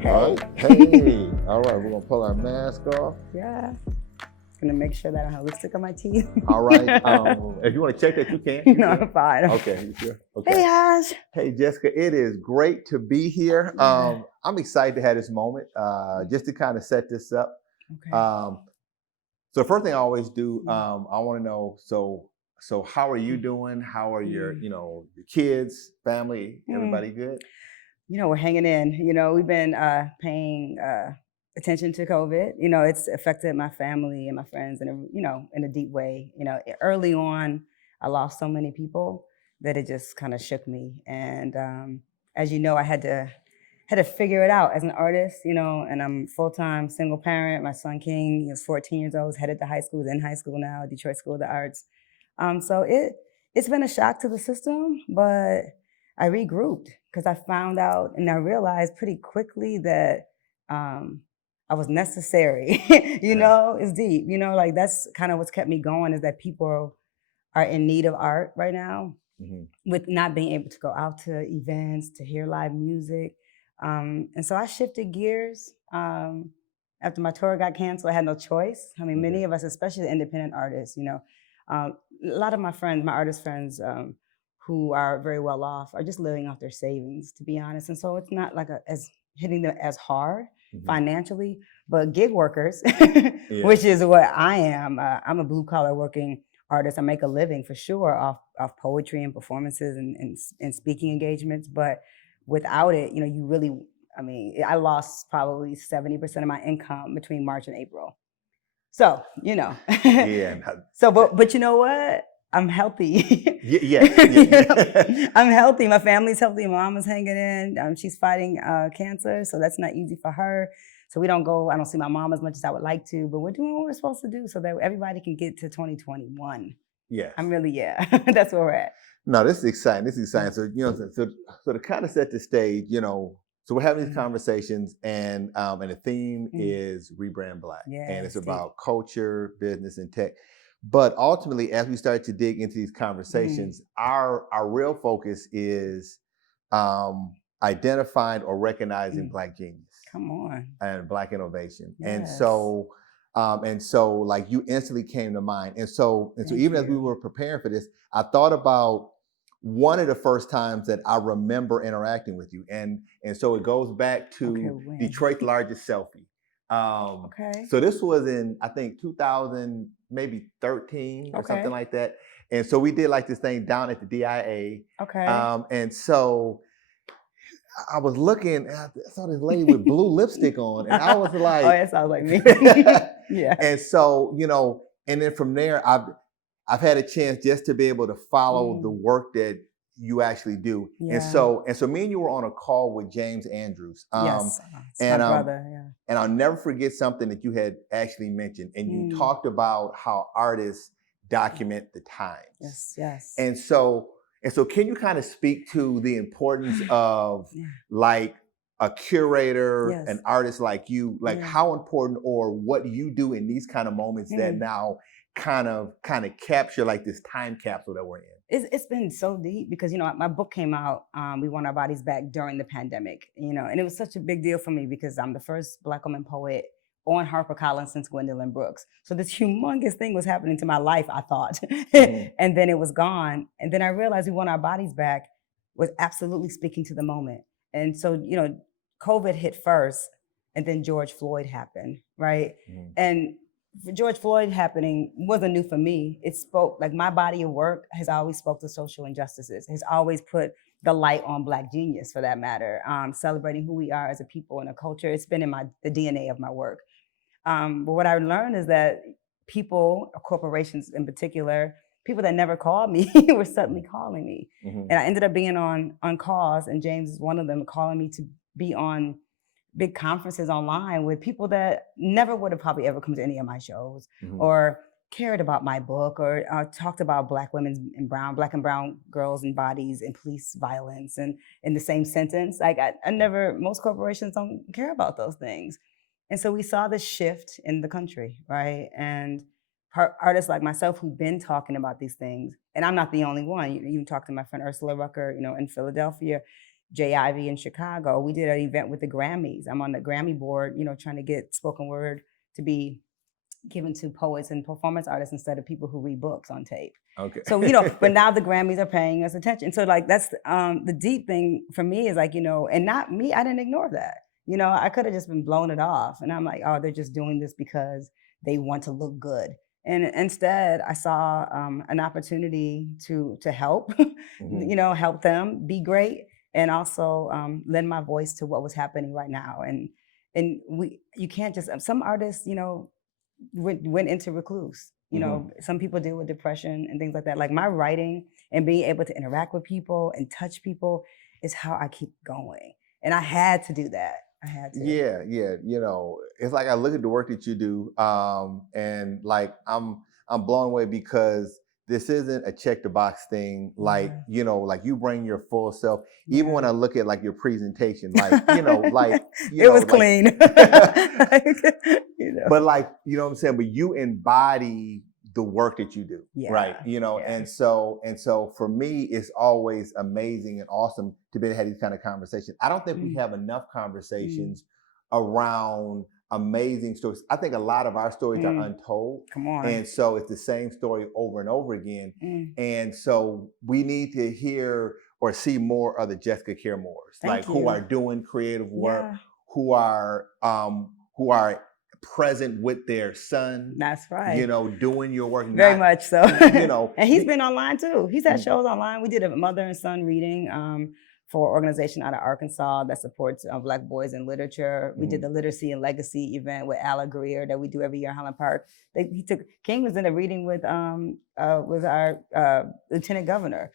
Hey. Hey. All right, we're gonna pull our mask off. Yeah. Gonna make sure that I don't have lipstick on my teeth. All right. If you want to check that, you can. No, I'm fine. Okay. You sure? Okay. Hey, Ash. Hey, Jessica. It is great to be here. Yeah. I'm excited to have this moment, just to kind of set this up. Okay. So the first thing I always do, I want to know. So how are you doing? How are your kids, family, everybody good? We're hanging in. We've been paying attention to COVID. It's affected my family and my friends in a deep way. Early on, I lost so many people that it just kind of shook me. And as you know, I had to figure it out as an artist, and I'm full-time single parent. My son King, he was 14 years old, headed to high school, he's in high school now, Detroit School of the Arts. So it's been a shock to the system, but I regrouped because I found out and I realized pretty quickly that I was necessary. It's deep. Like that's kind of what's kept me going is that people are in need of art right now with not being able to go out to events, to hear live music. And so I shifted gears. After my tour got canceled, I had no choice. I mean, many of us, especially the independent artists, a lot of my friends, my artist friends, who are very well off, are just living off their savings, to be honest. And so it's not like as hitting them as hard financially, but gig workers, which is what I am. I'm a blue collar working artist. I make a living for sure off poetry and performances and speaking engagements. But without it, you really, I lost probably 70% of my income between March and April. So, So, but you know what? I'm healthy. I'm healthy. My family's healthy. My mama's hanging in. She's fighting cancer, so that's not easy for her. So I don't see my mom as much as I would like to, but we're doing what we're supposed to do so that everybody can get to 2021. Yes. That's where we're at. No, this is exciting. So, so to kind of set the stage, so we're having these conversations and the theme is Rebrand Black. And it's about culture, business, and tech. But ultimately, as we start to dig into these conversations, our real focus is identifying or recognizing Black genius. Come on. And Black innovation. Yes. And so like you instantly came to mind. And so even as we were preparing for this, I thought about one of the first times that I remember interacting with you. And so it goes back to Detroit's largest selfie. So this was in, I think, 2000, maybe 13 or something like that. And so we did like this thing down at the DIA. And so I was looking, and I saw this lady with blue lipstick on, and I was like, "Oh, that sounds like me." Yeah. And so, and then from there, I've had a chance just to be able to follow the work that you actually do. Yeah. And so me and you were on a call with James Andrews. Yes, my brother. Yeah. And I'll never forget something that you had actually mentioned, and you talked about how artists document the times. Yes. And so can you kind of speak to the importance of like a curator, an artist like you, like how important or what you do in these kind of moments that now kind of capture like this time capsule that we're in? It's been so deep because, my book came out, We Want Our Bodies Back, during the pandemic, and it was such a big deal for me because I'm the first Black woman poet on HarperCollins since Gwendolyn Brooks. So this humongous thing was happening to my life, I thought. And then it was gone. And then I realized We Want Our Bodies Back was absolutely speaking to the moment. And so, COVID hit first, and then George Floyd happened, right? And George Floyd happening wasn't new for me. It spoke, like my body of work has always spoke to social injustices, has always put the light on Black genius, for that matter, celebrating who we are as a people and a culture. It's been in the DNA of my work. But what I learned is that people, corporations in particular, people that never called me were suddenly calling me. And I ended up being on calls, and James is one of them, calling me to be on big conferences online with people that never would have probably ever come to any of my shows or cared about my book or talked about Black women and Black and brown girls and bodies and police violence and in the same sentence. Like most corporations don't care about those things. And so we saw this shift in the country, right? And artists like myself who've been talking about these things, and I'm not the only one. You talk to my friend Ursula Rucker, in Philadelphia. Jay Ivy in Chicago. We did an event with the Grammys. I'm on the Grammy board, trying to get spoken word to be given to poets and performance artists instead of people who read books on tape. Okay. So, but now the Grammys are paying us attention. So like, that's the deep thing for me is like, and not me, I didn't ignore that. I could have just been blown it off. And I'm like, oh, they're just doing this because they want to look good. And instead I saw an opportunity to help, help them be great. And also lend my voice to what was happening right now. And you can't just, some artists, went into recluse. Some people deal with depression and things like that. Like my writing and being able to interact with people and touch people is how I keep going. And I had to do that. I had to. Yeah. It's like I look at the work that you do, and like I'm blown away because this isn't a check the box thing. Like, like you bring your full self. Even when I look at like your presentation, like, it was clean. But like, what I'm saying? But you embody the work that you do, right? And so for me, it's always amazing and awesome to be able to have these kind of conversations. I don't think we have enough conversations around amazing stories. I think a lot of our stories are untold. Come on. And so it's the same story over and over again. And so we need to hear or see more of the Jessica Care Moores, who are doing creative work, who are present with their son. That's right. Doing your work. Very much so. And he's been online too. He's had shows online. We did a mother and son reading for an organization out of Arkansas that supports Black boys in literature. We did the Literacy and Legacy event with Ala Greer that we do every year in Highland Park. King was in a reading with our lieutenant governor.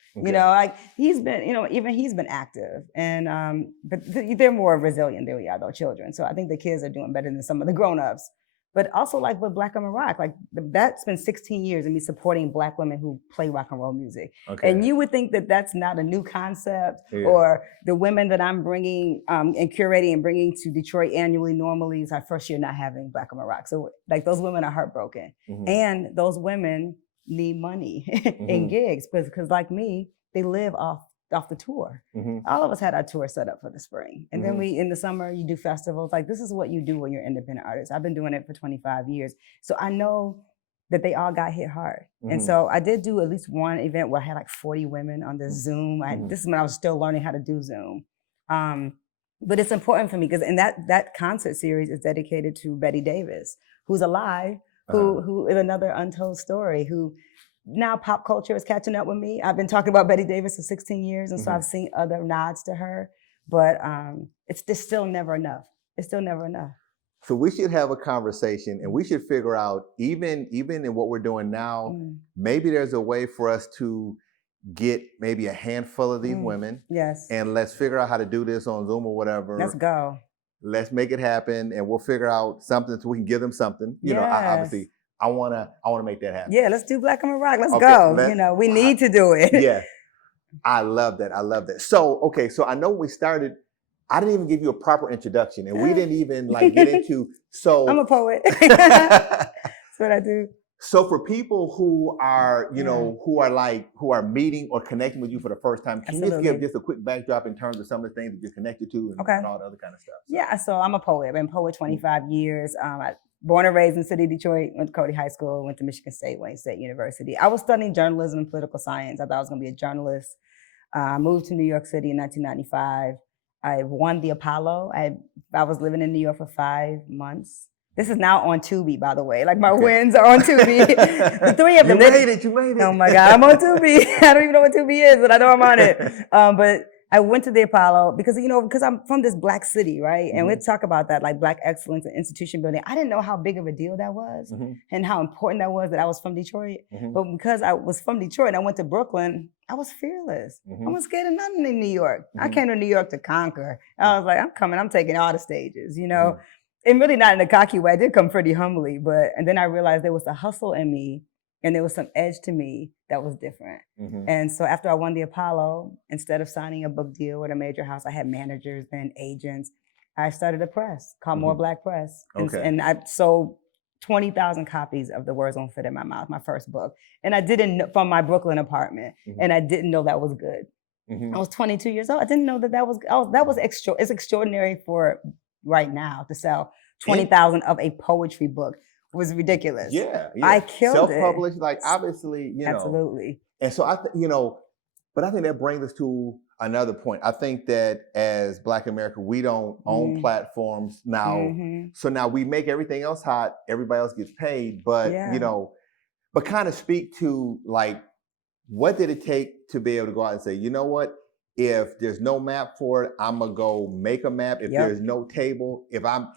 He's been, even he's been active, and but they're more resilient than we are, though, children. So I think the kids are doing better than some of the grown-ups. But also like with Black Women Rock, like that's been 16 years of me supporting Black women who play rock and roll music. Okay. And you would think that that's not a new concept, or the women that I'm bringing and curating and bringing to Detroit annually normally is our first year not having Black Women Rock. So like those women are heartbroken, and those women need money and gigs because like me, they live off the tour. All of us had our tour set up for the spring. And then in the summer, you do festivals. Like this is what you do when you're an independent artist. I've been doing it for 25 years. So I know that they all got hit hard. And so I did do at least one event where I had like 40 women on the Zoom. This is when I was still learning how to do Zoom. But it's important for me because that concert series is dedicated to Betty Davis, who's alive, who is another untold story, who now pop culture is catching up with me. I've been talking about Betty Davis for 16 years, and so I've seen other nods to her, but it's still never enough. It's still never enough. So we should have a conversation, and we should figure out, even in what we're doing now, maybe there's a way for us to get maybe a handful of these women. Yes. And let's figure out how to do this on Zoom or whatever. Let's go. Let's make it happen, and we'll figure out something so we can give them something. Obviously. I wanna make that happen. Yeah, let's do Black Women Rock. Let's go. We need to do it. Yeah, I love that. So I know we started. I didn't even give you a proper introduction, and we didn't even get into. So I'm a poet. That's what I do. So for people who are, who are meeting or connecting with you for the first time, can you just give just a quick backdrop in terms of some of the things that you're connected to and all the other kind of stuff? Yeah, so I'm a poet. I've been a poet 25 years. Born and raised in the city of Detroit, went to Cody High School, went to Michigan State, Wayne State University. I was studying journalism and political science. I thought I was going to be a journalist. I moved to New York City in 1995. I won the Apollo. I was living in New York for 5 months. This is now on Tubi, by the way. Like my wins are on Tubi. The three of them. You made it. Oh my God, I'm on Tubi. I don't even know what Tubi is, but I know I'm on it. But I went to the Apollo because I'm from this Black city, right? And we talk about that, like Black excellence and institution building. I didn't know how big of a deal that was and how important that was that I was from Detroit. But because I was from Detroit and I went to Brooklyn, I was fearless. I wasn't scared of nothing in New York. I came to New York to conquer. I was like, I'm taking all the stages, And really not in a cocky way. I did come pretty humbly, and then I realized there was a hustle in me and there was some edge to me that was different. And so after I won the Apollo, instead of signing a book deal at a major house, I had managers and agents. I started a press called More Black Press. And I sold 20,000 copies of The Words Won't Fit in My Mouth, my first book. And I didn't, from my Brooklyn apartment. And I didn't know that was good. I was 22 years old. I didn't know it's extraordinary for right now to sell 20,000 of a poetry book was ridiculous. Yeah, I killed it. Self-published, like obviously, Absolutely. And so but I think that brings us to another point. I think that as Black America, we don't own platforms now. So now we make everything else hot, everybody else gets paid, but but kind of speak to like, what did it take to be able to go out and say, you know what, if there's no map for it, I'm gonna go make a map. If there's no table, if I'm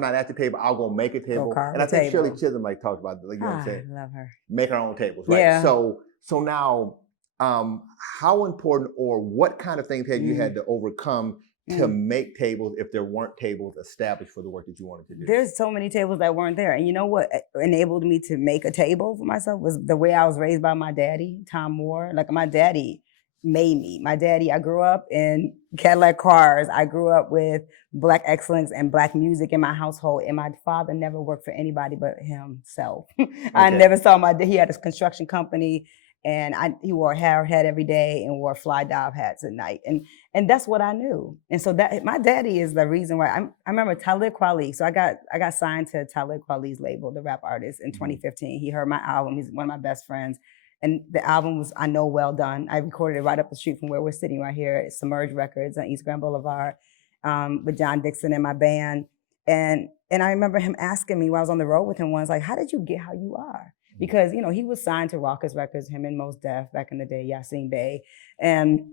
not at the table, I'll go make a table. And I think Shirley Chisholm like talked about, like, you know what I'm saying? I love her. Make our own tables, right? Yeah. So now, how important or what kind of things had you had to overcome to make tables if there weren't tables established for the work that you wanted to do? There's so many tables that weren't there. And you know what enabled me to make a table for myself was the way I was raised by my daddy, Tom Moore. Like my daddy made me. My daddy, I grew up in Cadillac cars. I grew up with Black excellence and Black music in my household. And my father never worked for anybody but himself. I never saw he had a construction company. And he wore a hair hat every day and wore fly dive hats at night. And that's what I knew. And so that my daddy is the reason why I remember Talib Kweli. So I got signed to Talib Kweli's label, the rap artist, in 2015. He heard my album. He's one of my best friends. And the album was, I Know, well done. I recorded it right up the street from where we're sitting right here at Submerge Records on East Grand Boulevard with John Dixon and my band. And I remember him asking me while I was on the road with him once, like, how did you get how you are? Because, he was signed to Rawkus Records, him and Mos Def back in the day, Yasin Bey. And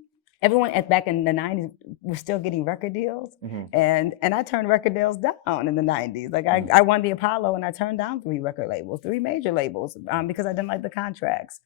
everyone back in the 90s was still getting record deals. And I turned record deals down in the 90s. Like I won the Apollo and I turned down 3 record labels, 3 major labels, because I didn't like the contracts.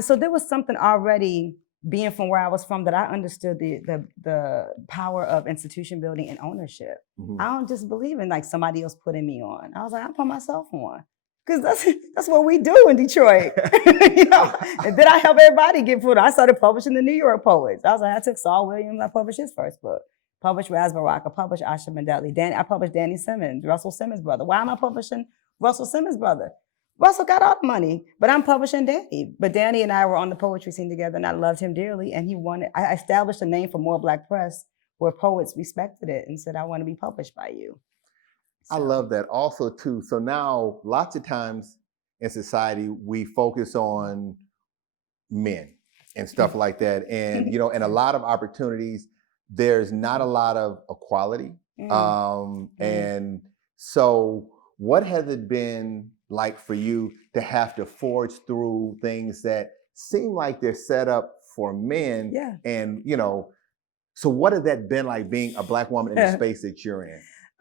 So there was something already being from where I was from that I understood the power of institution building and ownership. I don't just believe in like somebody else putting me on. I was like, I put myself on. Because that's what we do in Detroit. And then I help everybody get put on. I started publishing the New York poets. I was like, I took Saul Williams, I published his first book. Published Raz Barak, I published Asha Mandeli. I published Danny Simmons, Russell Simmons' brother. Why am I publishing Russell Simmons' brother? Russell got all the money, but I'm publishing Danny. But Danny and I were on the poetry scene together and I loved him dearly. And I established a name for More Black Press where poets respected it and said, I want to be published by you. I love that also too. So now lots of times in society, we focus on men and stuff like that. And, and a lot of opportunities, there's not a lot of equality. And so what has it been like for you to have to forge through things that seem like they're set up for men? And, so what has that been like being a Black woman in the space that you're in?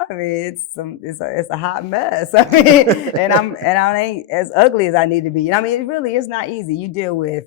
I mean, it's a hot mess. I mean, and I ain't as ugly as I need to be. I mean, it really is not easy. You deal with,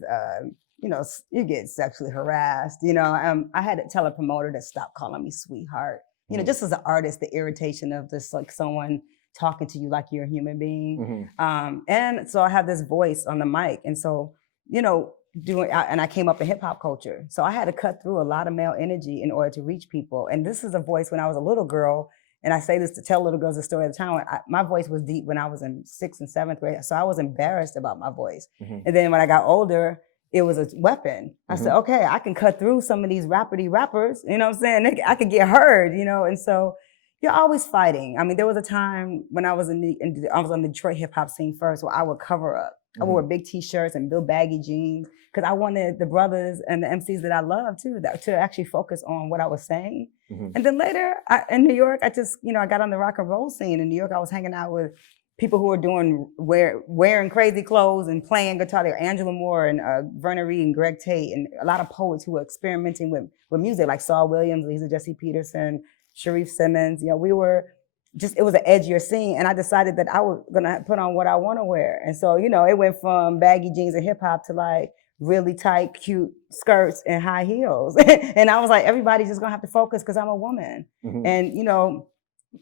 you get sexually harassed. I had to tell a promoter to stop calling me sweetheart. Just as an artist, the irritation of just like someone talking to you like you're a human being. And so I have this voice on the mic, and so and I came up in hip hop culture, so I had to cut through a lot of male energy in order to reach people. And this is a voice when I was a little girl. And I say this to tell little girls the story of the time. My voice was deep when I was in 6th and 7th grade. So I was embarrassed about my voice. And then when I got older, it was a weapon. I said, okay, I can cut through some of these rappers, you know what I'm saying? I could get heard, and so you're always fighting. I mean, there was a time when I was I was on the Detroit hip hop scene first where I would cover up. I wore big t-shirts and real baggy jeans because I wanted the brothers and the MCs that I love too, to actually focus on what I was saying. And then later in New York, I just, I got on the rock and roll scene in New York. I was hanging out with people who were wearing crazy clothes and playing guitar. There were Angela Moore and Vernon Reid and Greg Tate and a lot of poets who were experimenting with music like Saul Williams, Lisa Jesse Peterson, Sharif Simmons. We were it was an edgier scene, and I decided that I was gonna put on what I want to wear. And so, it went from baggy jeans and hip hop to like really tight, cute skirts and high heels. And I was like, everybody's just gonna have to focus because I'm a woman. And,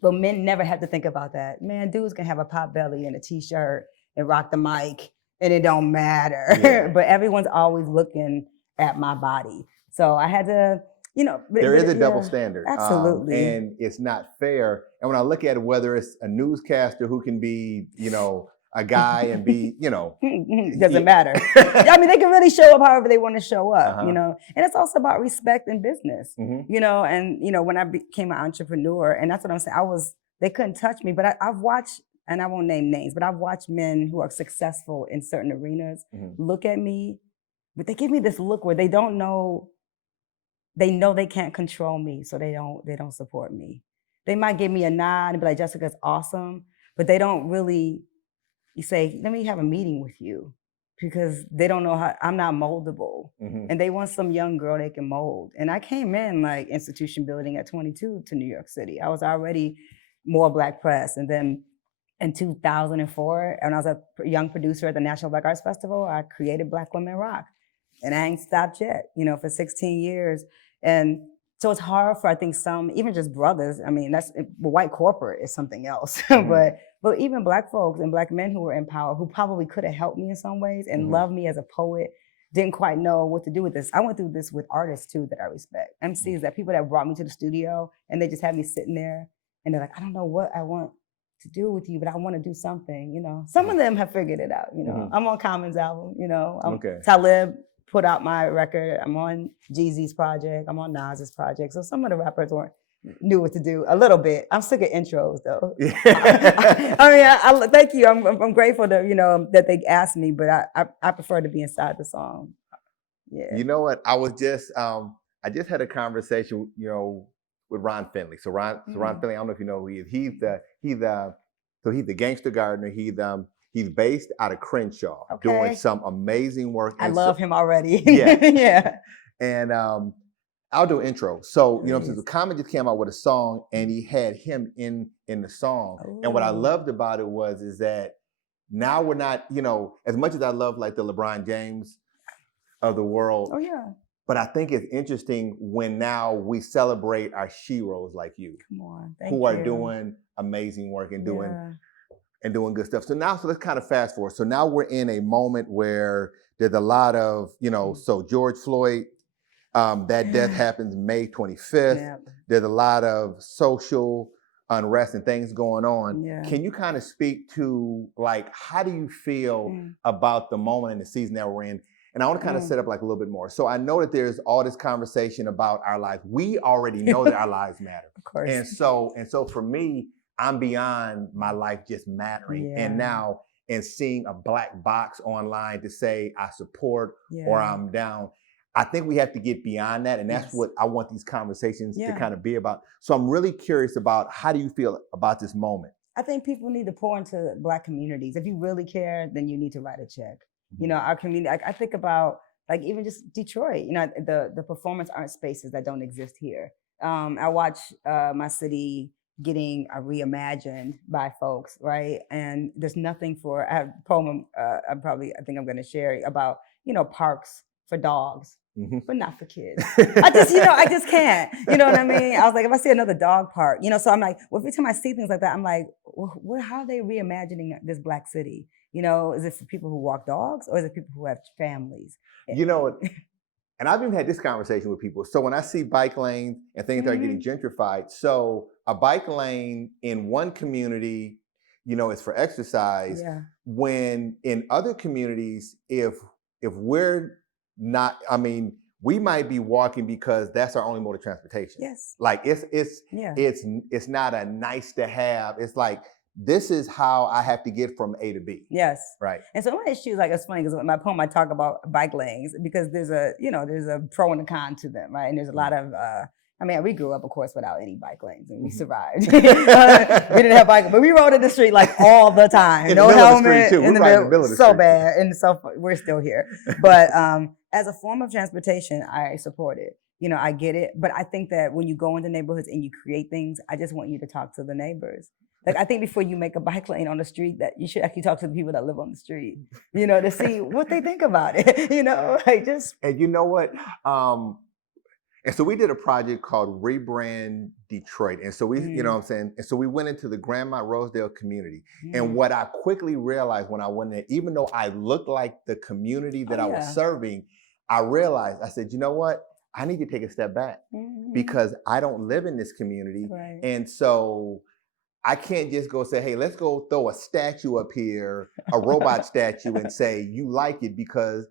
but men never had to think about that. Man, dudes can have a pot belly and a t-shirt and rock the mic and it don't matter. But everyone's always looking at my body. So I had to, there is a double standard. Absolutely. And it's not fair. And when I look at it, whether it's a newscaster who can be, a guy and be, Doesn't matter. I mean, they can really show up however they want to show up, Uh-huh. And it's also about respect in business, Mhm. And when I became an entrepreneur, and that's what I'm saying, they couldn't touch me, but I've watched, and I won't name names, but I've watched men who are successful in certain arenas Mhm. look at me, but they give me this look where they don't know. They know they can't control me, so they don't support me. They might give me a nod and be like, Jessica's awesome, but they don't really say, let me have a meeting with you, because they don't know how I'm not moldable. Mhm. And they want some young girl they can mold. And I came in like institution building at 22 to New York City. I was already more Black press. And then in 2004, when I was a young producer at the National Black Arts Festival, I created Black Women Rock. And I ain't stopped yet, for 16 years. And so it's hard for, I think, some, even just brothers. I mean, white corporate is something else. Mhm. but even Black folks and Black men who were in power, who probably could have helped me in some ways and Mhm. loved me as a poet, didn't quite know what to do with this. I went through this with artists too that I respect. MCs, that people that brought me to the studio and they just had me sitting there and they're like, I don't know what I want to do with you, but I want to do something. Some of them have figured it out. Mhm. I'm on Common's album. Okay. Talib put out my record. I'm on Jeezy's project. I'm on Nas's project. So some of the rappers knew what to do a little bit. I'm sick of intros though. I mean, thank you. I'm grateful that that they asked me, but I prefer to be inside the song. Yeah. You know what? I just had a conversation, with Ron Finley. So Ron Finley, I don't know if you know who he is. He's the gangster gardener. He's based out of Crenshaw, doing Okay. some amazing work. I love him already. Yeah. Yeah. And I'll do an intro. So, Please. the Common just came out with a song and he had him in the song. And what I Ooh. loved about it is that now we're not, as much as I love like the LeBron James of the world. Oh yeah. But I think it's interesting when now we celebrate our sheroes like you, Come on. who are doing amazing work and doing good stuff. So let's kind of fast forward. So now we're in a moment where there's a lot of, so George Floyd, that death happens May 25th. Yeah. There's a lot of social unrest and things going on. Yeah. Can you kind of speak to like, how do you feel about the moment and the season that we're in? And I want to kind of set up like a little bit more. So I know that there's all this conversation about our lives. We already know that our lives matter. Of course. And so for me, I'm beyond my life just mattering. Yeah. And now, and seeing a black box online to say I support or I'm down, I think we have to get beyond that. And that's what I want these conversations to kind of be about. So I'm really curious about, how do you feel about this moment? I think people need to pour into Black communities. If you really care, then you need to write a check. Our community, I think about like even just Detroit, the performance art spaces that don't exist here. I watch my city getting reimagined by folks, right? And there's nothing I have a poem I think I'm going to share about, parks for dogs, but not for kids. I just can't, you know what I mean? I was like, if I see another dog park, so I'm like, well, every time I see things like that, I'm like, well, how are they reimagining this Black city? Is it for people who walk dogs or is it people who have families? And I've even had this conversation with people. So when I see bike lanes and things that are getting gentrified, so a bike lane in one community, is for exercise. Yeah. When in other communities, if we're not, we might be walking because that's our only mode of transportation. Yes. Like it's not a nice to have. It's like, this is how I have to get from A to B. Yes. Right. And so one issues, like, it's funny because in my poem I talk about bike lanes because there's a pro and a con to them, right? And there's a lot of we grew up, of course, without any bike lanes, and we survived. We didn't have bike, but we rode in the street like all the time. No helmet, in the middle, so bad, and so we're still here. But as a form of transportation, I support it. I get it, but I think that when you go into neighborhoods and you create things, I just want you to talk to the neighbors. Like, I think before you make a bike lane on the street, that you should actually talk to the people that live on the street, to see what they think about it, like just. And you know what? And so we did a project called Rebrand Detroit. And so we, you know what I'm saying? And so we went into the Grandmont Rosedale community. And what I quickly realized when I went there, even though I looked like the community that I was serving, I realized, I said, you know what? I need to take a step back because I don't live in this community. Right. And so I can't just go say, hey, let's go throw a statue up here, a robot statue, and say you like it because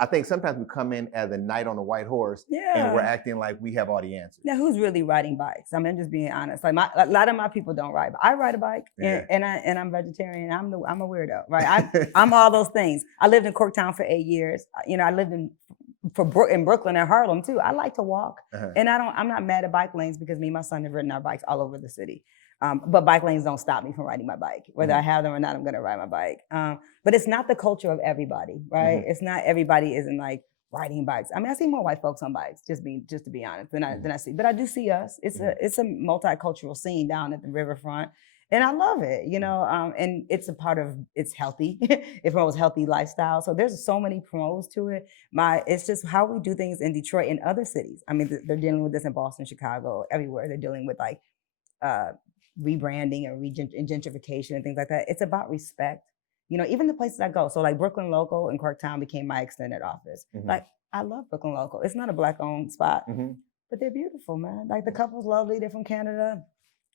I think sometimes we come in as a knight on a white horse and we're Yeah. acting like we have all the answers. Now, who's really riding bikes? I mean, I'm just being honest. Like a lot of my people don't ride. I ride a bike, Yeah. and I'm vegetarian. I'm a weirdo, right? I'm all those things. I lived in Corktown for 8 years. You know, I lived in Brooklyn and Harlem too. I like to walk, and I'm not mad at bike lanes because me and my son have ridden our bikes all over the city. But bike lanes don't stop me from riding my bike. Whether I have them or not, I'm going to ride my bike. But it's not the culture of everybody, right? It's not everybody isn't like riding bikes. I mean, I see more white folks on bikes, just to be honest, than I see. But I do see us. It's a multicultural scene down at the riverfront. And I love it, you know, and it's a part of, it's healthy. It promotes healthy lifestyle. So there's so many pros to it. It's just how we do things in Detroit and other cities. I mean, they're dealing with this in Boston, Chicago, everywhere. They're dealing with like rebranding and gentrification and things like that. It's about respect. You know, even the places I go. So like Brooklyn Local in Corktown became my extended office. Like, I love Brooklyn Local. It's not a Black-owned spot, but they're beautiful, man. Like the couple's lovely. They're from Canada.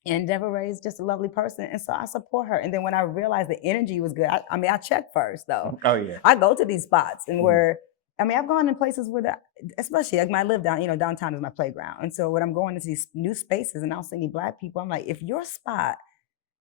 And Deborah Ray's just a lovely person. And so I support her. And then when I realized the energy was good, I mean, I check first though. Oh yeah. I go to these spots and where, I mean, I've gone in places where, especially like when I live downtown is my playground. And so when I'm going into these new spaces and I'll see any Black people, I'm like, if your spot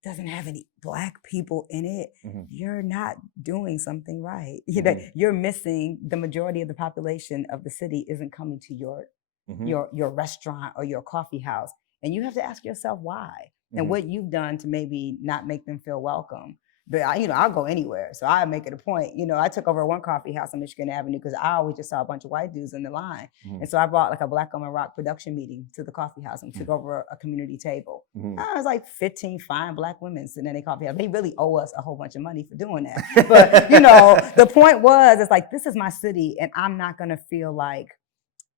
doesn't have any Black people in it, you're not doing something right. You know, you're missing the majority of the population of the city isn't coming to your restaurant or your coffee house. And you have to ask yourself why and what you've done to maybe not make them feel welcome. But I'll go anywhere. So I make it a point. You know, I took over one coffee house on Michigan Avenue because I always just saw a bunch of white dudes in the line. And so I brought like a Black Woman Rock production meeting to the coffee house and took over a community table. I was like 15 fine Black women sitting in a coffee house. They really owe us a whole bunch of money for doing that. But, you know, the point was, it's like, this is my city and I'm not going to feel like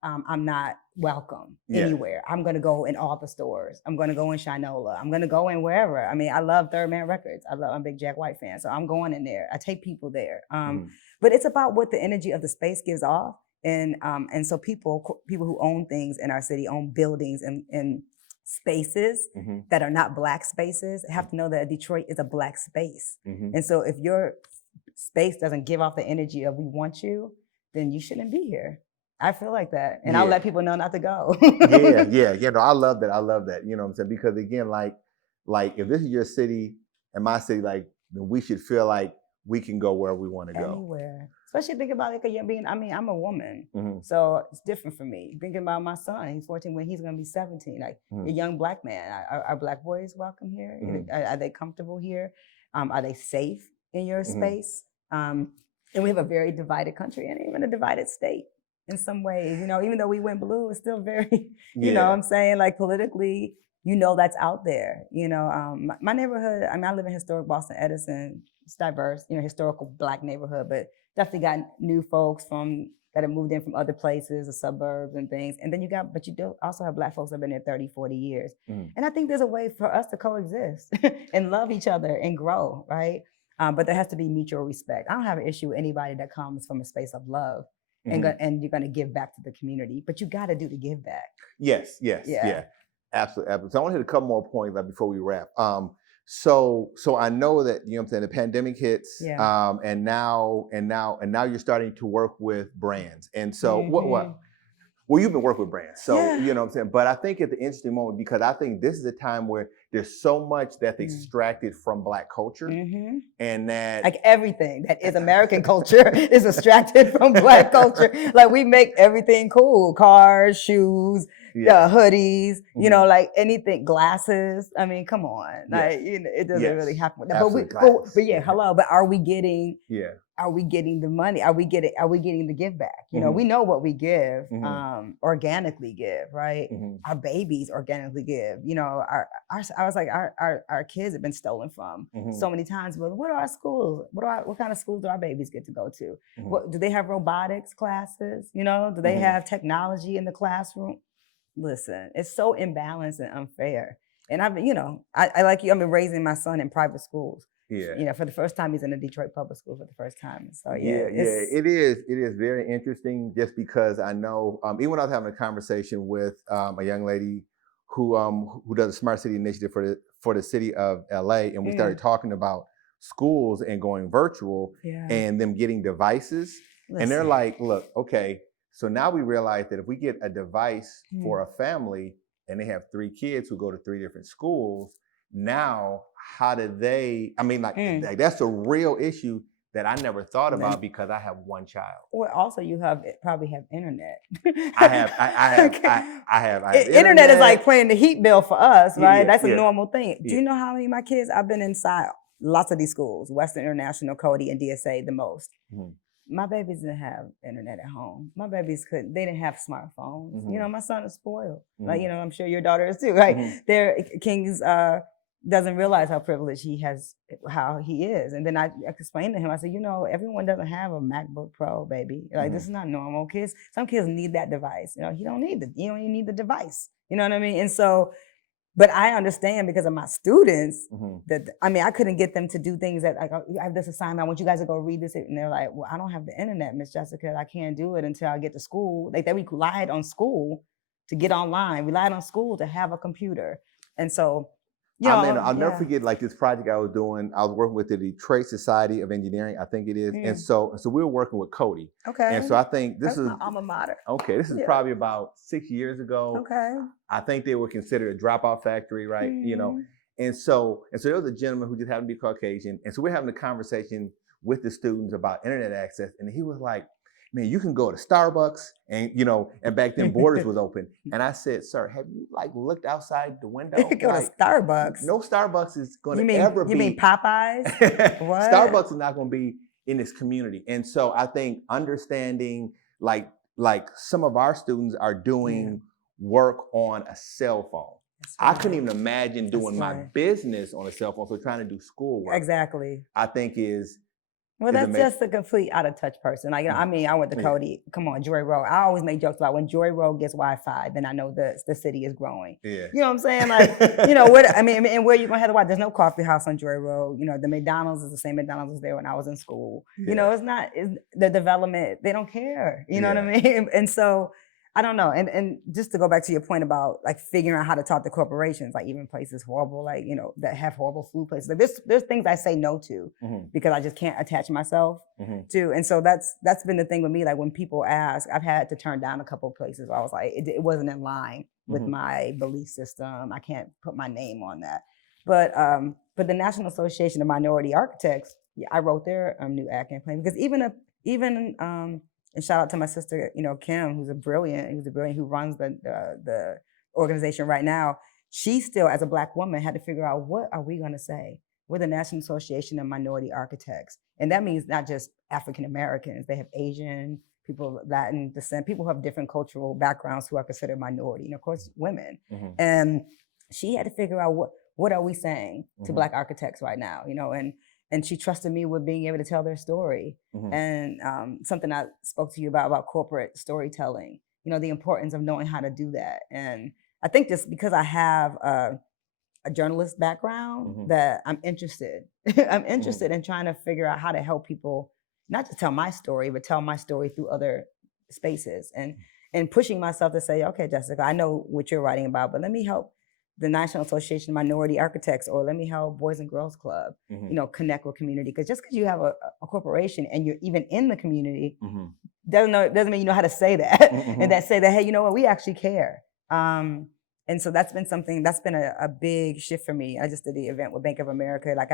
I'm not welcome anywhere. I'm going to go in all the stores. I'm going to go in Shinola. I'm going to go in wherever. I mean, I love Third Man Records. I'm a big Jack White fan. So I'm going in there. I take people there. But it's about what the energy of the space gives off. And so people who own things in our city, own buildings and spaces that are not Black spaces, have to know that Detroit is a Black space. And so if your space doesn't give off the energy of we want you, then you shouldn't be here. I feel like that. And I'll let people know not to go. Yeah. No, I love that. I love that. You know what I'm saying? Because again, like if this is your city and my city, like, then we should feel like we can go where we want to go. Anywhere. Especially think about it, I'm a woman. So it's different for me. Thinking about my son, he's 14 when he's going to be 17. Like a young Black man. Are Black boys welcome here? Are they comfortable here? Are they safe in your space? And we have a very divided country and even a divided state. In some ways, you know, even though we went blue, it's still very, you know what I'm saying? Like politically, you know, that's out there. You know, my neighborhood, I mean, I live in historic Boston Edison. It's diverse, you know, historical Black neighborhood, but definitely got new folks that have moved in from other places, the suburbs and things. And then you do also have Black folks that have been there 30, 40 years. And I think there's a way for us to coexist and love each other and grow, right? But there has to be mutual respect. I don't have an issue with anybody that comes from a space of love. And you're going to give back to the community, but you got to do the give back. Yes, absolutely. So I want to hit a couple more points before we wrap. So I know that, you know what I'm saying, the pandemic hits, and now you're starting to work with brands. And so well, you've been working with brands, so you know what I'm saying. But I think it's an interesting moment because I think this is a time where there's so much that's extracted from Black culture, and that like everything that is American culture is extracted from Black culture. Like we make everything cool: cars, shoes, hoodies. You know, like anything, glasses. I mean, come on, like you know, it doesn't really happen. But are we getting? Are we getting the money? Are we getting the give back? You know, we know what we give, organically give, right? Our babies organically give. You know, our kids have been stolen from so many times. But what are our schools? What kind of schools do our babies get to go to? What do they have robotics classes? You know, do they have technology in the classroom? Listen, it's so imbalanced and unfair. And I've been raising my son in private schools. You know, for the first time, he's in a Detroit public school for the first time. So it is very interesting just because I know, even when I was having a conversation with a young lady who does a smart city initiative for the city of LA, and we started talking about schools and going virtual and them getting devices. And they're like, look, okay, so now we realize that if we get a device for a family and they have 3 kids who go to 3 different schools, now how do they, I mean, like that's a real issue that I never thought about because I have 1 child. Well, also you probably have internet. I have internet is like paying the heat bill for us, right? That's a normal thing. Yeah. Do you know how many of my kids, I've been inside lots of these schools, Western International, Cody, and DSA the most. My babies didn't have internet at home. My babies they didn't have smartphones. You know, my son is spoiled. Like, you know, I'm sure your daughter is too, right? King's doesn't realize how privileged how he is. And then I explained to him, I said, you know, everyone doesn't have a MacBook Pro, baby. Like, this is not normal. Some kids need that device. You know, you don't even need the device. You know what I mean? And so, but I understand because of my students that, I mean, I couldn't get them to do things that, like, I have this assignment, I want you guys to go read this. And they're like, well, I don't have the internet, Miss Jessica. I can't do it until I get to school. Like, they relied on school to get online, relied on school to have a computer. And so, I'll never forget, like, this project I was doing. I was working with the Detroit Society of Engineering, I think it is. And so we were working with Cody. Okay. And so I think this is my alma mater. Okay, this is probably about 6 years ago. Okay. I think they were considered a dropout factory, right? You know, and so there was a gentleman who just happened to be Caucasian, and so we're having a conversation with the students about internet access, and he was like, man, you can go to Starbucks, and you know, and back then Borders was open. And I said, sir, have you like looked outside the window? You go to Starbucks. No Starbucks is going to ever be. You mean Popeyes? What? Starbucks is not going to be in this community. And so I think understanding, like some of our students are doing work on a cell phone. I couldn't even imagine doing my business on a cell phone. So trying to do schoolwork. Exactly. I think is. Well, that's just a complete out of touch person. Like, I mean, I went to Cody. Come on, Joy Road. I always make jokes about when Joy Road gets Wi-Fi, then I know the city is growing. Yeah. You know what I'm saying? Like, you know, and where you gonna have the Wi-Fi? There's no coffee house on Joy Road. You know, the McDonald's is the same McDonald's was there when I was in school. You know, it's the development. They don't care. You know what I mean? And so, I don't know. And just to go back to your point about like figuring out how to talk to corporations, like even places horrible, like, you know, that have horrible food places. Like there's things I say no to because I just can't attach myself to. And so that's been the thing with me. Like when people ask, I've had to turn down a couple of places where I was like, it wasn't in line with my belief system. I can't put my name on that. But the National Association of Minority Architects, I wrote their new ad campaign because even and shout out to my sister, you know, Kim, who runs the organization right now. She still, as a Black woman, had to figure out, what are we going to say? We're the National Association of Minority Architects. And that means not just African Americans. They have Asian, people of Latin descent, people who have different cultural backgrounds who are considered minority, and of course, women. And she had to figure out, what are we saying to Black architects right now, you know, and she trusted me with being able to tell their story. And something I spoke to you about corporate storytelling, you know, the importance of knowing how to do that. And I think just because I have a journalist background that I'm interested. I'm interested in trying to figure out how to help people, not just tell my story, but tell my story through other spaces and pushing myself to say, okay, Jessica, I know what you're writing about, but let me help the National Association of Minority Architects, or let me help Boys and Girls Club, you know, connect with community. Because just because you have a corporation and you're even in the community, doesn't mean you know how to say that. And that say that, hey, you know what, we actually care. And so that's been a big shift for me. I just did the event with Bank of America. Like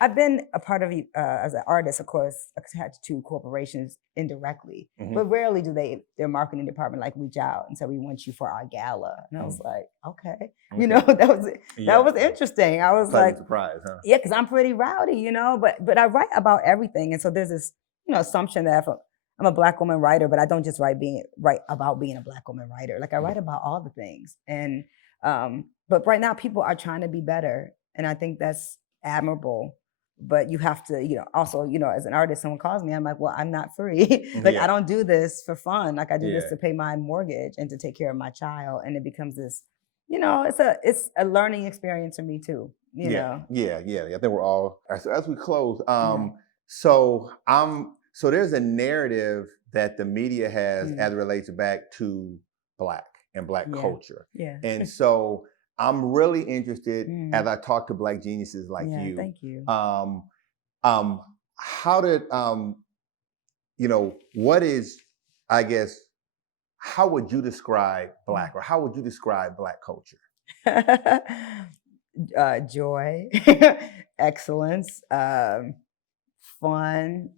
I've been a part of, as an artist, of course, attached to corporations indirectly, but rarely do their marketing department like reach out and say, we want you for our gala. And I was like, okay. You know, that was interesting. I was like, surprise, huh? Yeah, because I'm pretty rowdy, you know, but I write about everything. And so there's this, you know, assumption that I'm a Black woman writer, but I don't just write about being a Black woman writer. Like I write about all the things. And but right now people are trying to be better. And I think that's admirable. But you have to, you know, also, you know, as an artist, someone calls me, I'm like, well, I'm not free. Like I don't do this for fun. Like I do this to pay my mortgage and to take care of my child. And it becomes this, you know, it's a learning experience for me too. You know? Yeah. I think we're all, as we close, so there's a narrative that the media has as it relates back to Black and Black culture. Yeah. And so I'm really interested Mm. as I talk to Black geniuses like Yeah, you. thank you. How did what is, I guess, how would you describe Black, or how would you describe Black culture? Joy, excellence, fun,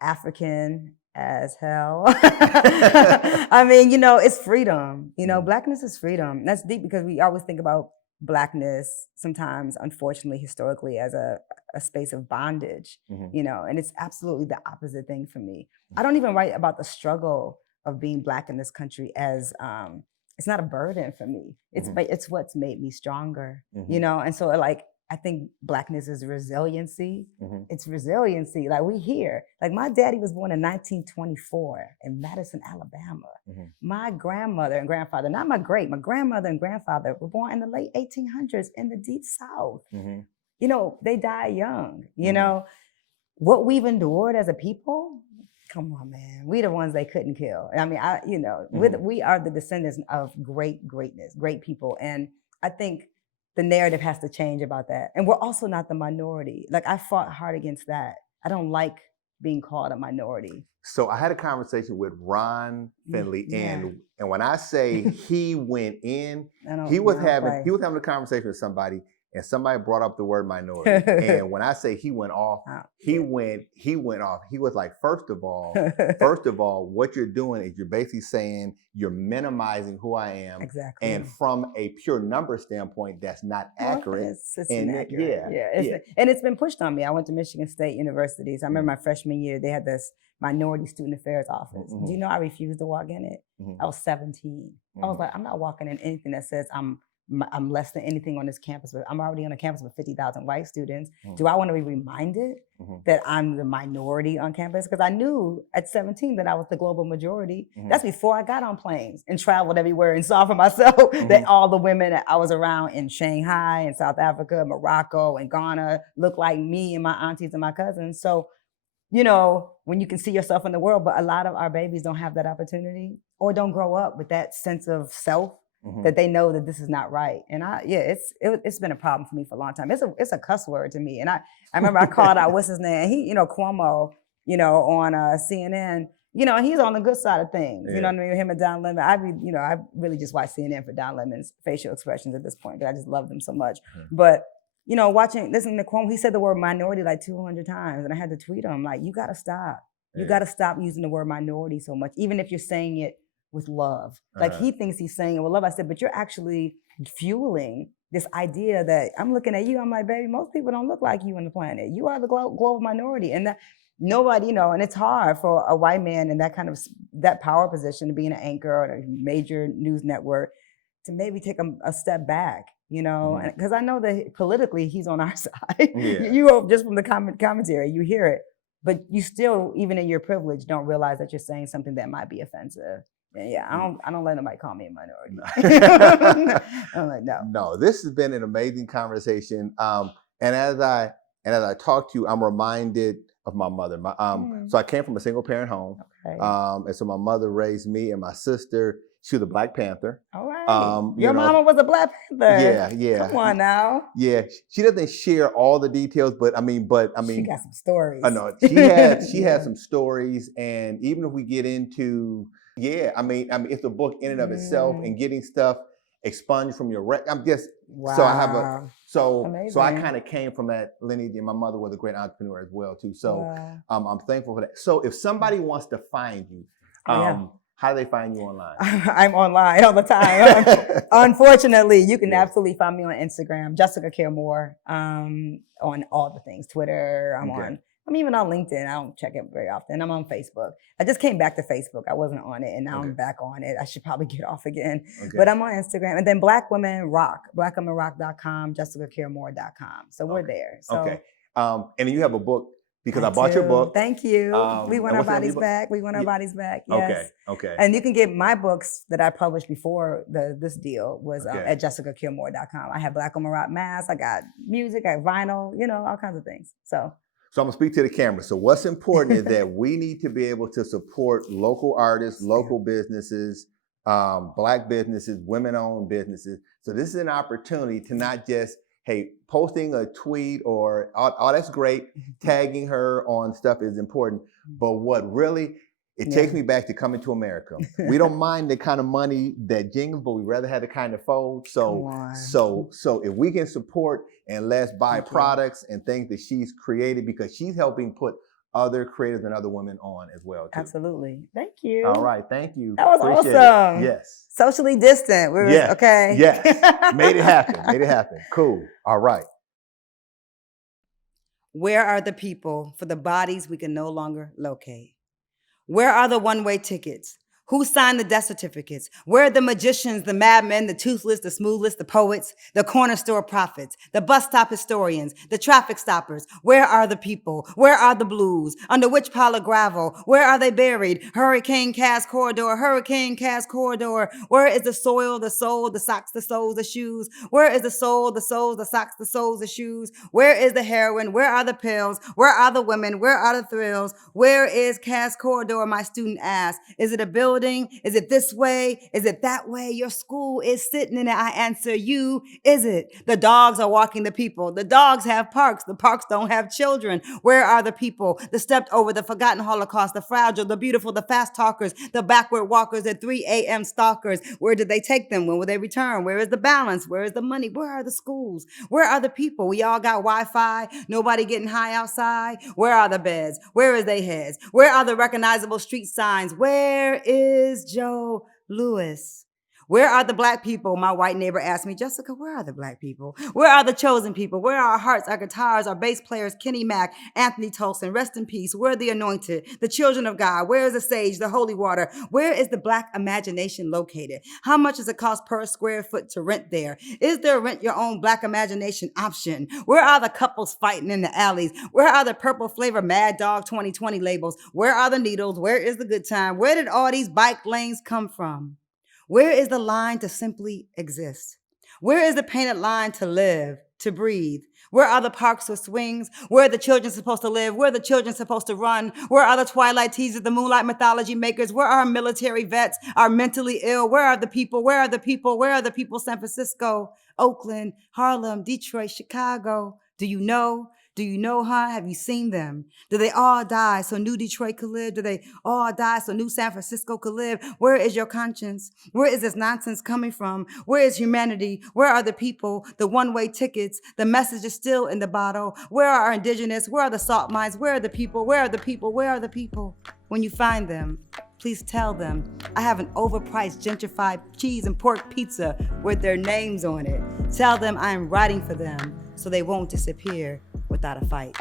African as hell. I mean, it's freedom. Blackness is freedom. That's deep because we always think about Blackness sometimes, unfortunately, historically, as a space of bondage, and it's absolutely the opposite thing for me. I don't even write about the struggle of being Black in this country as it's not a burden for me. It's what's made me stronger, and so like I think Blackness is resiliency. It's resiliency. Like we here. Like my daddy was born in 1924 in Madison, Alabama. My grandmother and grandfather, not my grandmother and grandfather were born in the late 1800s in the deep South. They die young. What we've endured as a people. Come on, man. We the ones they couldn't kill. I mean, we are the descendants of greatness, great people. And I think the narrative has to change about that. And we're also not the minority. Like I fought hard against that. I don't like being called a minority. So I had a conversation with Ron Finley, and when I say he went in, he was having a conversation with somebody, and somebody brought up the word minority. And when I say he went off, he went off. He was like, first of all, what you're doing is you're basically saying you're minimizing who I am. Exactly. And from a pure number standpoint, that's not accurate. It's inaccurate. And it's been pushed on me. I went to Michigan State University. So I remember my freshman year, they had this minority student affairs office. Do you know I refused to walk in it? I was 17. I was like, I'm not walking in anything that says I'm less than anything on this campus. I'm already on a campus with 50,000 white students. Do I want to be reminded that I'm the minority on campus? Because I knew at 17 that I was the global majority. That's before I got on planes and traveled everywhere and saw for myself that all the women that I was around in Shanghai and South Africa, Morocco and Ghana looked like me and my aunties and my cousins. So, when you can see yourself in the world, but a lot of our babies don't have that opportunity or don't grow up with that sense of self. That they know that this is not right. And it's been a problem for me for a long time. It's a cuss word to me. And I remember I called out, what's his name? He, Cuomo, on CNN, he's on the good side of things. You know what I mean? Him and Don Lemon. I really just watch CNN for Don Lemon's facial expressions at this point, because I just love them so much. But, listening to Cuomo, he said the word minority like 200 times. And I had to tweet him, like, you got to stop. You got to stop using the word minority so much, even if you're saying it with love. Like he thinks he's saying it with love. I said, but you're actually fueling this idea that I'm looking at you. I'm like, baby, most people don't look like you on the planet. You are the global minority. And that nobody, and it's hard for a white man in that power position to be an anchor at a major news network to maybe take a step back, because I know that politically he's on our side. You just from the commentary, you hear it, but you still, even in your privilege, don't realize that you're saying something that might be offensive. Yeah, I don't let nobody call me a minority. I'm like, no. No, this has been an amazing conversation. And as I talk to you, I'm reminded of my mother. So I came from a single parent home. Okay. And so my mother raised me and my sister. She was a Black Panther. All right. Your mama was a Black Panther. Yeah. Come on now. Yeah. She doesn't share all the details, but I mean, she got some stories. I know she had some stories, and even if we get into, I mean, it's a book in and of itself, and getting stuff expunged from your I'm just so I have so I kind of came from that lineage, and my mother was a great entrepreneur as well too. So I'm thankful for that. So if somebody wants to find you, how do they find you online? I'm online all the time. Unfortunately, you can absolutely find me on Instagram, Jessica Care Moore, on all the things, Twitter. I'm even on LinkedIn. I don't check it very often. I'm on Facebook. I just came back to Facebook. I wasn't on it, and now I'm back on it. I should probably get off again. But I'm on Instagram. And then Black Women Rock, blackwomenrock.com, jessicacaremore.com. So we're there. So, and then you have a book, because I bought your book. Thank you. We want our bodies back. We want our bodies back. Yes. Okay. And you can get my books that I published before this deal was at jessicacaremore.com. I have Black Women Rock masks. I got music, I got vinyl, all kinds of things. So I'm gonna speak to the camera. So what's important is that we need to be able to support local artists, local businesses, Black businesses, women-owned businesses. So this is an opportunity to not just, hey, posting a tweet or, oh, that's great, tagging her on stuff is important, but what really, it takes me back to Coming to America. We don't mind the kind of money that jingles, but we rather have the kind of fold. So if we can support and let's buy products and things that she's created, because she's helping put other creators and other women on as well, too. Absolutely. Thank you. All right. Thank you. That was Appreciate awesome. It. Yes. Socially distant. Okay. Yes. Made it happen. Made it happen. Cool. All right. Where are the people for the bodies we can no longer locate? Where are the one-way tickets? Who signed the death certificates? Where are the magicians, the madmen, the toothless, the smoothless, the poets, the corner store prophets, the bus stop historians, the traffic stoppers? Where are the people? Where are the blues? Under which pile of gravel? Where are they buried? Hurricane Cast Corridor, Hurricane Cast Corridor. Where is the soil, the soul, the socks, the soles, the shoes? Where is the soul, the souls, the socks, the soles, the shoes? Where is the heroin? Where are the pills? Where are the women? Where are the thrills? Where is Cast Corridor? My student asked. Is it a building? Is it this way? Is it that way? Your school is sitting in it. I answer you, is it? The dogs are walking the people. The dogs have parks. The parks don't have children. Where are the people? The stepped over, the forgotten Holocaust, the fragile, the beautiful, the fast talkers, the backward walkers, the 3 a.m. stalkers. Where did they take them? When will they return? Where is the balance? Where is the money? Where are the schools? Where are the people? We all got Wi-Fi. Nobody getting high outside. Where are the beds? Where is they heads? Where are the recognizable street signs? Where is Joe Louis? Where are the black people? My white neighbor asked me, Jessica, where are the black people? Where are the chosen people? Where are our hearts, our guitars, our bass players, Kenny Mack, Anthony Tolson, rest in peace. Where are the anointed, the children of God? Where is the sage, the holy water? Where is the black imagination located? How much does it cost per square foot to rent there? Is there a rent your own black imagination option? Where are the couples fighting in the alleys? Where are the purple flavor Mad Dog 2020 labels? Where are the needles? Where is the good time? Where did all these bike lanes come from? Where is the line to simply exist? Where is the painted line to live, to breathe? Where are the parks or swings? Where are the children supposed to live? Where are the children supposed to run? Where are the twilight teasers, the moonlight mythology makers? Where are our military vets, our mentally ill? Where are the people? Where are the people? Where are the people? San Francisco, Oakland, Harlem, Detroit, Chicago. Do you know? Do you know, huh? Have you seen them? Do they all die so new Detroit could live? Do they all die so new San Francisco could live? Where is your conscience? Where is this nonsense coming from? Where is humanity? Where are the people? The one-way tickets? The message is still in the bottle. Where are our indigenous? Where are the salt mines? Where are the people? Where are the people? Where are the people? When you find them, please tell them I have an overpriced gentrified cheese and pork pizza with their names on it. Tell them I am writing for them so they won't disappear without a fight.